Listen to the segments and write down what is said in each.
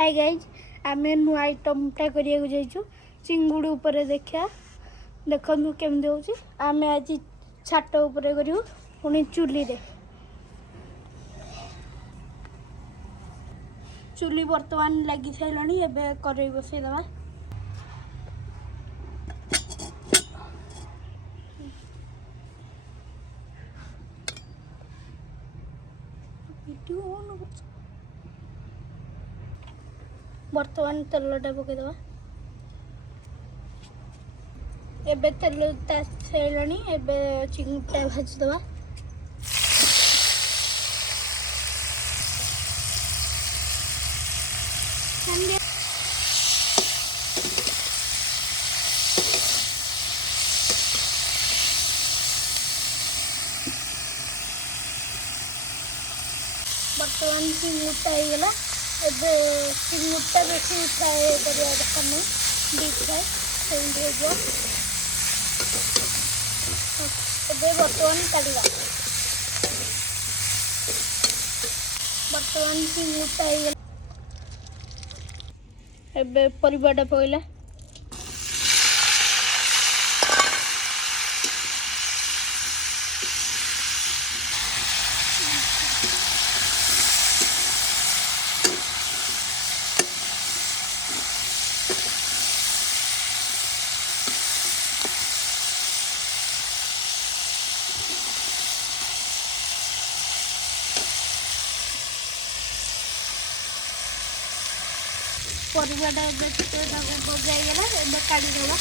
Hi guys आम नुआ आइटमटा करिया जाइछु चिंगुड़ी ऊपर देखा देखु केमती होची आम आज छाट ऊपर करू पुणी चुली रे चुली बर्तमान लगी सारे एबे करेई बसई दवा बर्तमान तेलटा पकईदवा एबे तेल सारे एबे चिंगुटा भाजीदवा बर्तमान चिंगुटा होगला एबे चिंगुटा बेसी फ्राए करिया दरकार नहीं डीप फ्राए सेमती हो एबे बर्तमान काढ़ा बर्तमान चिंगुटा होगला एबे परिबाटा पकईला परिवाटा बजाईगला एबे काढ़ीदवा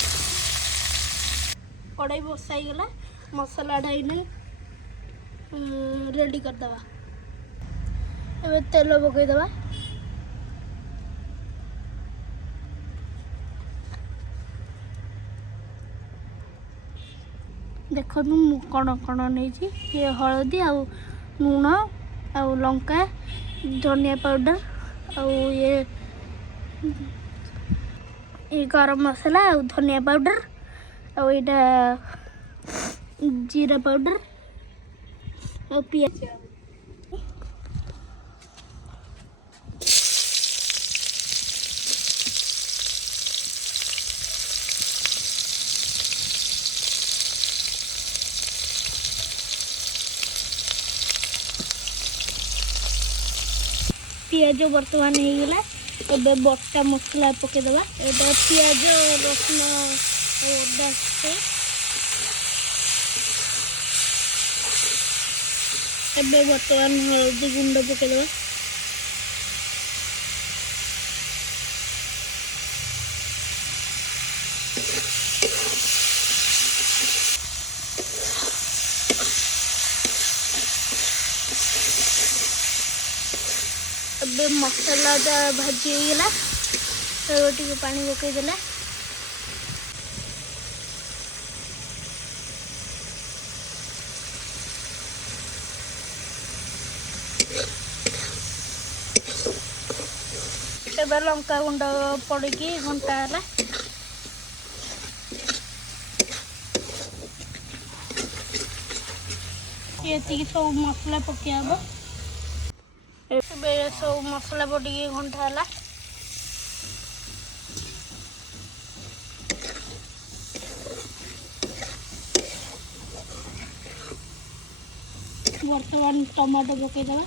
कड़ाई बसाईगला मसला ढाईने रेडी करदवा एबे तेल पकईदवा देखो कण कण नहीं ये हलदी आ लुण आ लंका धनिया पाउडर आ ये गरम मसला आ धनिया पाउडर आ इटा जीरा पाउडर आ पियाज पियाज बर्तमान होगला एबे बट्टा मसला पकईदवा एबे पियाज रसुण अदा एबे बर्तमान हल्दी गुंड पकईदवा एबे मसला भाजी होगला टे पानी पकईदेला एबे लंका गुंड पड़की घंटा है ये सब मसला पकिया सब मसला पड़ी घंटा है बर्तमान टमाटो पकईदवा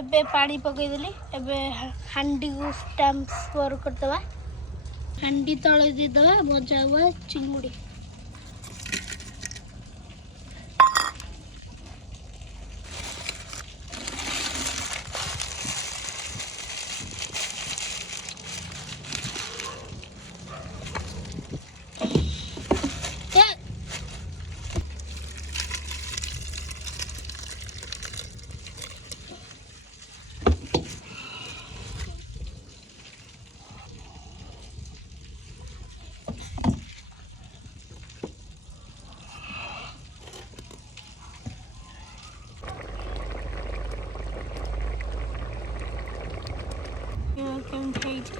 एबे पानी पकईदेली एबे हांडी को ट्रांसफर करदवा हांडी तले दीदवा भजा हुआ चिंगुड़ी କେମିତି ହେଇଛି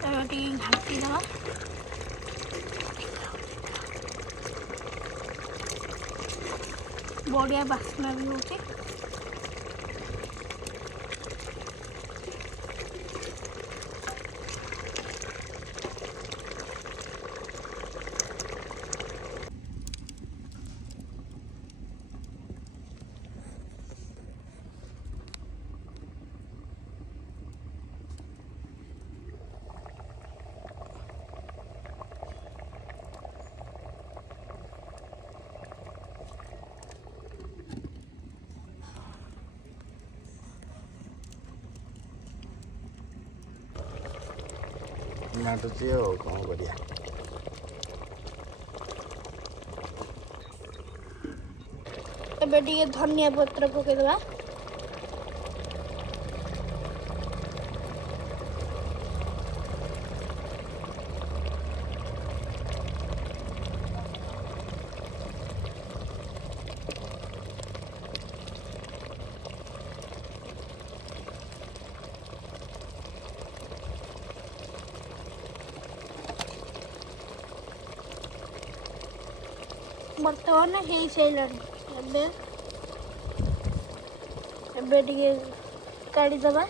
ତାକୁ ଟିକେ ଘାଣ୍ଟିଦେବା। ବଢ଼ିଆ ବାସ୍ନା ବି ହେଉଛି। ନାଟୁଛି ଆଉ କ'ଣ କରିବା। ଏବେ ଟିକେ ଧନିଆ ପତ୍ର ପକେଇଦେବା। ବର୍ତ୍ତମାନ ହେଇସାରିଲାଣି। ଏବେ ଟିକେ କାଢ଼ିଦେବା।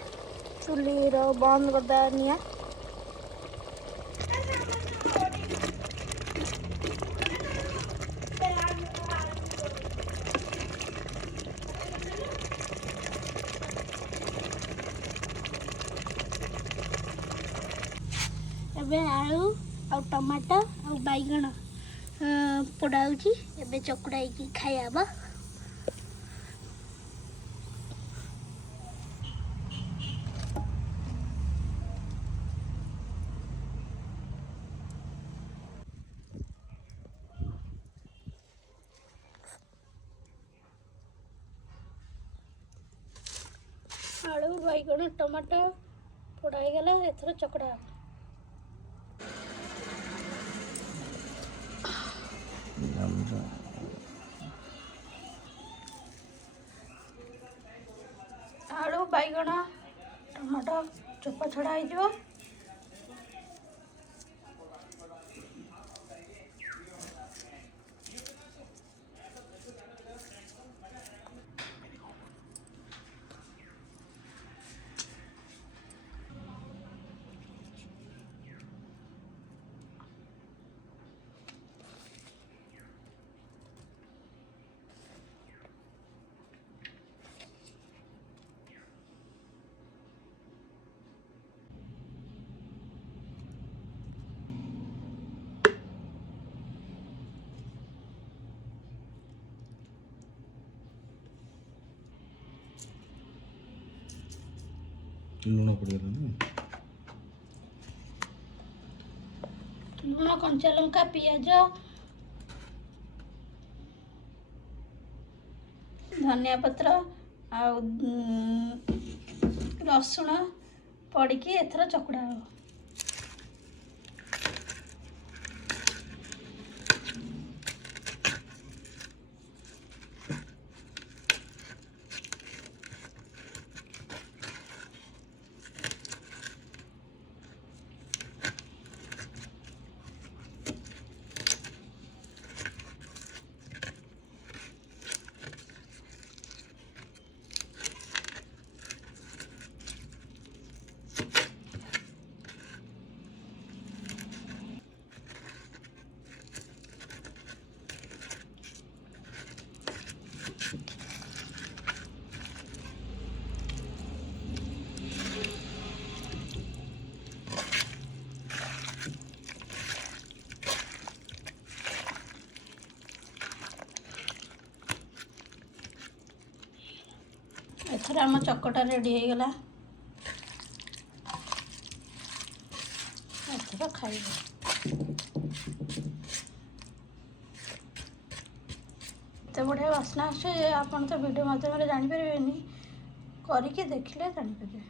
ଚୁଲିର ବନ୍ଦ କରିଦେବା ନିଆଁ। ଏବେ ଆଳୁ ଆଉ ଟମାଟୋ ଆଉ ବାଇଗଣ ପୋଡ଼ା ହେଉଛି। ଏବେ ଚକୁଡ଼ା ହେଇକି ଖାଇବା। ଆଳୁ ବାଇଗଣ ଟମାଟୋ ପୋଡ଼ା ହେଇଗଲା। ଏଥର ଚକଡ଼ା ହେବ। ଆଳୁ ବାଇଗଣ ଟମାଟୋ ଚୋପା ଛଡ଼ା ହେଇଯିବ। ଲୁଣ ପଡ଼ିଗଲା। ଲୁଣ କଞ୍ଚା ଲଙ୍କା ପିଆଜ ଧନିଆ ପତ୍ର ଆଉ ରସୁଣ ପଡ଼ିକି ଏଥର ଚକୁଡ଼ା ହେବ। ଏଥର ଆମ ଚକଟା ରେଡ଼ି ହେଇଗଲା। ଏଥର ଖାଇବା। ଏତେ ବଢ଼ିଆ ବାସ୍ନା ଆସୁଛି ଆପଣ ତ ଭିଡ଼ିଓ ମାଧ୍ୟମରେ ଜାଣିପାରିବେନି, କରିକି ଦେଖିଲେ ଜାଣିପାରିବେ।